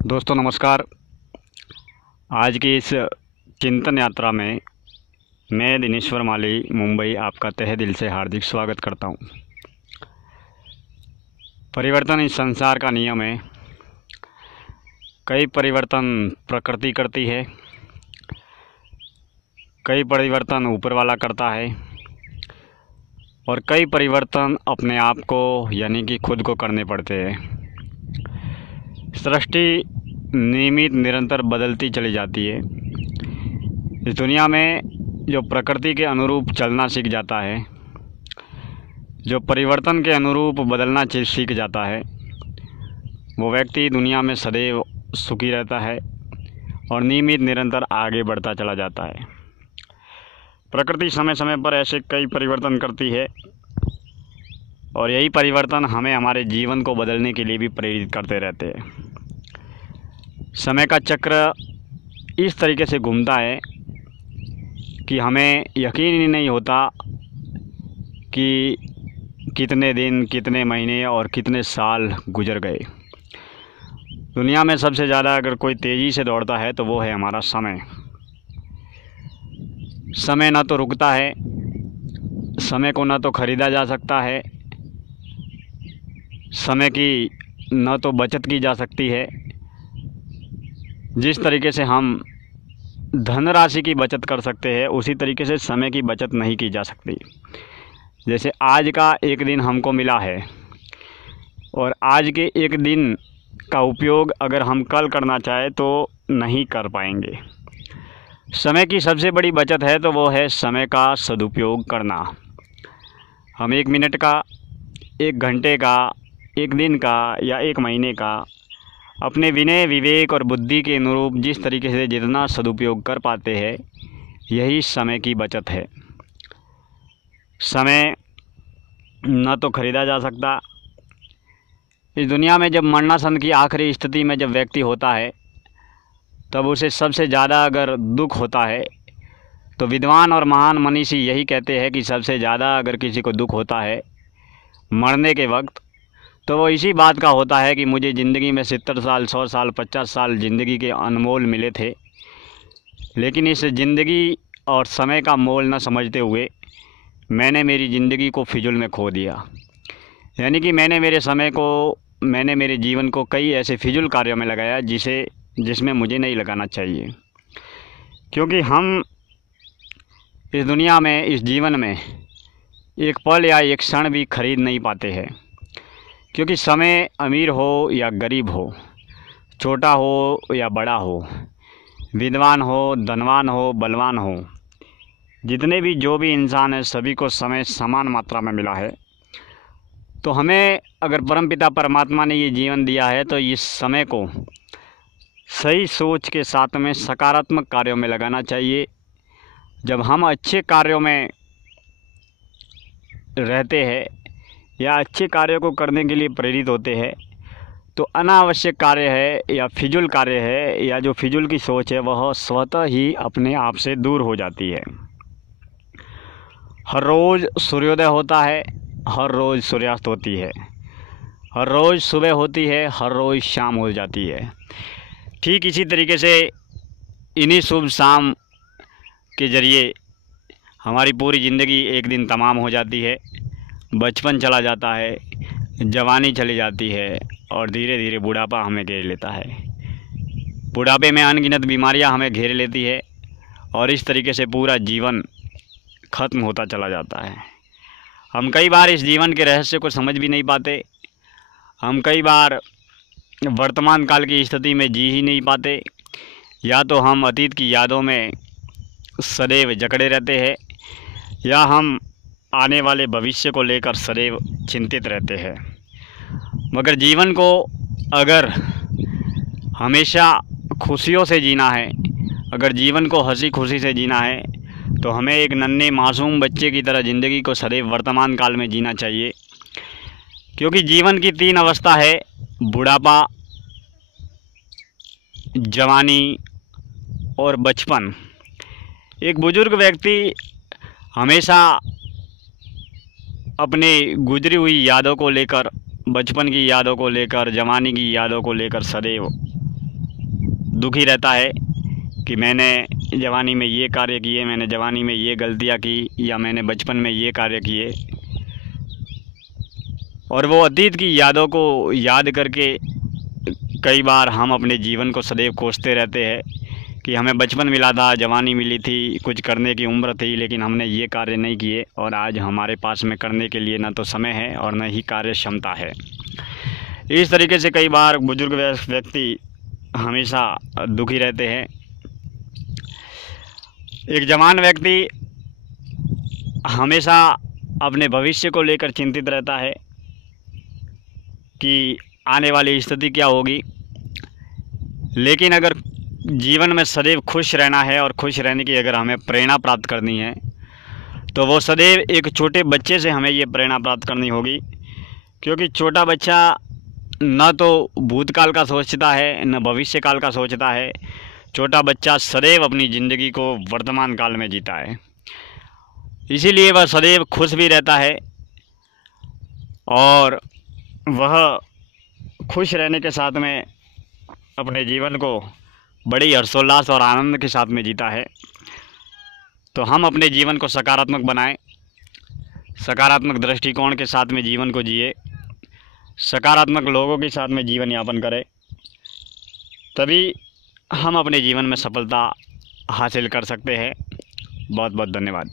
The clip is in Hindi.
दोस्तों नमस्कार। आज की इस चिंतन यात्रा में मैं दिनेश्वर माली मुंबई आपका तहे दिल से हार्दिक स्वागत करता हूँ। परिवर्तन इस संसार का नियम है। कई परिवर्तन प्रकृति करती है, कई परिवर्तन ऊपर वाला करता है और कई परिवर्तन अपने आप को यानी कि खुद को करने पड़ते हैं। सृष्टि नियमित निरंतर बदलती चली जाती है। इस दुनिया में जो प्रकृति के अनुरूप चलना सीख जाता है, जो परिवर्तन के अनुरूप बदलना सीख जाता है, वो व्यक्ति दुनिया में सदैव सुखी रहता है और नियमित निरंतर आगे बढ़ता चला जाता है। प्रकृति समय समय पर ऐसे कई परिवर्तन करती है और यही परिवर्तन हमें हमारे जीवन को बदलने के लिए भी प्रेरित करते रहते हैं। समय का चक्र इस तरीके से घूमता है कि हमें यकीन ही नहीं होता कि कितने दिन, कितने महीने और कितने साल गुजर गए। दुनिया में सबसे ज़्यादा अगर कोई तेज़ी से दौड़ता है तो वो है हमारा समय। समय ना तो रुकता है, समय को ना तो ख़रीदा जा सकता है, समय की न तो बचत की जा सकती है। जिस तरीके से हम धनराशि की बचत कर सकते हैं उसी तरीके से समय की बचत नहीं की जा सकती। जैसे आज का एक दिन हमको मिला है और आज के एक दिन का उपयोग अगर हम कल करना चाहें तो नहीं कर पाएंगे। समय की सबसे बड़ी बचत है तो वो है समय का सदुपयोग करना। हम 1 मिनट का, 1 घंटे का, 1 दिन का या 1 महीने का अपने विनय, विवेक और बुद्धि के अनुरूप जिस तरीके से जितना सदुपयोग कर पाते हैं, यही समय की बचत है। समय न तो ख़रीदा जा सकता। इस दुनिया में जब मरणासन की आखिरी स्थिति में जब व्यक्ति होता है तब उसे सबसे ज़्यादा अगर दुख होता है तो विद्वान और महान मनीषी यही कहते हैं कि सबसे ज़्यादा अगर किसी को दुख होता है मरने के वक्त तो वो इसी बात का होता है कि मुझे ज़िंदगी में 70 साल, 100 साल, 50 साल ज़िंदगी के अनमोल मिले थे, लेकिन इस ज़िंदगी और समय का मोल न समझते हुए मैंने मेरी ज़िंदगी को फिजूल में खो दिया। यानी कि मैंने मेरे जीवन को कई ऐसे फिजूल कार्यों में लगाया जिसमें मुझे नहीं लगाना चाहिए। क्योंकि हम इस दुनिया में, इस जीवन में एक पल या एक क्षण भी खरीद नहीं पाते हैं। क्योंकि समय अमीर हो या गरीब हो, छोटा हो या बड़ा हो, विद्वान हो, धनवान हो, बलवान हो, जितने भी जो भी इंसान है सभी को समय समान मात्रा में मिला है। तो हमें अगर परमपिता परमात्मा ने ये जीवन दिया है तो इस समय को सही सोच के साथ में सकारात्मक कार्यों में लगाना चाहिए। जब हम अच्छे कार्यों में रहते हैं या अच्छे कार्यों को करने के लिए प्रेरित होते हैं तो अनावश्यक कार्य है या फिजूल कार्य है या जो फिजूल की सोच है वह स्वतः ही अपने आप से दूर हो जाती है। हर रोज़ सूर्योदय होता है, हर रोज़ सूर्यास्त होती है, हर रोज़ सुबह होती है, हर रोज़ शाम हो जाती है। ठीक इसी तरीके से इन्हीं शुभ शाम के ज़रिए हमारी पूरी ज़िंदगी एक दिन तमाम हो जाती है। बचपन चला जाता है, जवानी चली जाती है और धीरे धीरे बुढ़ापा हमें घेर लेता है। बुढ़ापे में अनगिनत बीमारियां हमें घेर लेती है और इस तरीके से पूरा जीवन ख़त्म होता चला जाता है। हम कई बार इस जीवन के रहस्य को समझ भी नहीं पाते। हम कई बार वर्तमान काल की स्थिति में जी ही नहीं पाते, या तो हम अतीत की यादों में सदैव जकड़े रहते हैं या हम आने वाले भविष्य को लेकर सदैव चिंतित रहते हैं। मगर जीवन को अगर हमेशा खुशियों से जीना है, अगर जीवन को हंसी खुशी से जीना है तो हमें एक नन्हे मासूम बच्चे की तरह ज़िंदगी को सदैव वर्तमान काल में जीना चाहिए। क्योंकि जीवन की 3 अवस्था है, बुढ़ापा, जवानी और बचपन। एक बुजुर्ग व्यक्ति हमेशा अपने गुजरी हुई यादों को लेकर, बचपन की यादों को लेकर, जवानी की यादों को लेकर सदैव दुखी रहता है कि मैंने जवानी में ये कार्य किए, मैंने जवानी में ये गलतियाँ की, या मैंने बचपन में ये कार्य किए। और वो अतीत की यादों को याद करके कई बार हम अपने जीवन को सदैव कोसते रहते हैं कि हमें बचपन मिला था, जवानी मिली थी, कुछ करने की उम्र थी, लेकिन हमने ये कार्य नहीं किए, और आज हमारे पास में करने के लिए न तो समय है और न ही कार्य क्षमता है। इस तरीके से कई बार बुजुर्ग व्यक्ति हमेशा दुखी रहते हैं। एक जवान व्यक्ति हमेशा अपने भविष्य को लेकर चिंतित रहता है कि आने वाली स्थिति क्या होगी। लेकिन अगर जीवन में सदैव खुश रहना है और खुश रहने की अगर हमें प्रेरणा प्राप्त करनी है, तो वो सदैव एक छोटे बच्चे से हमें ये प्रेरणा प्राप्त करनी होगी। क्योंकि छोटा बच्चा न तो भूतकाल का सोचता है, न भविष्य काल का सोचता है। छोटा बच्चा सदैव अपनी ज़िंदगी को वर्तमान काल में जीता है, इसीलिए वह सदैव खुश भी रहता है। और वह खुश रहने के साथ में अपने जीवन को बड़ी हर्षोल्लास और आनंद के साथ में जीता है। तो हम अपने जीवन को सकारात्मक बनाएं, सकारात्मक दृष्टिकोण के साथ में जीवन को जिए, सकारात्मक लोगों के साथ में जीवन यापन करें, तभी हम अपने जीवन में सफलता हासिल कर सकते हैं। बहुत बहुत धन्यवाद।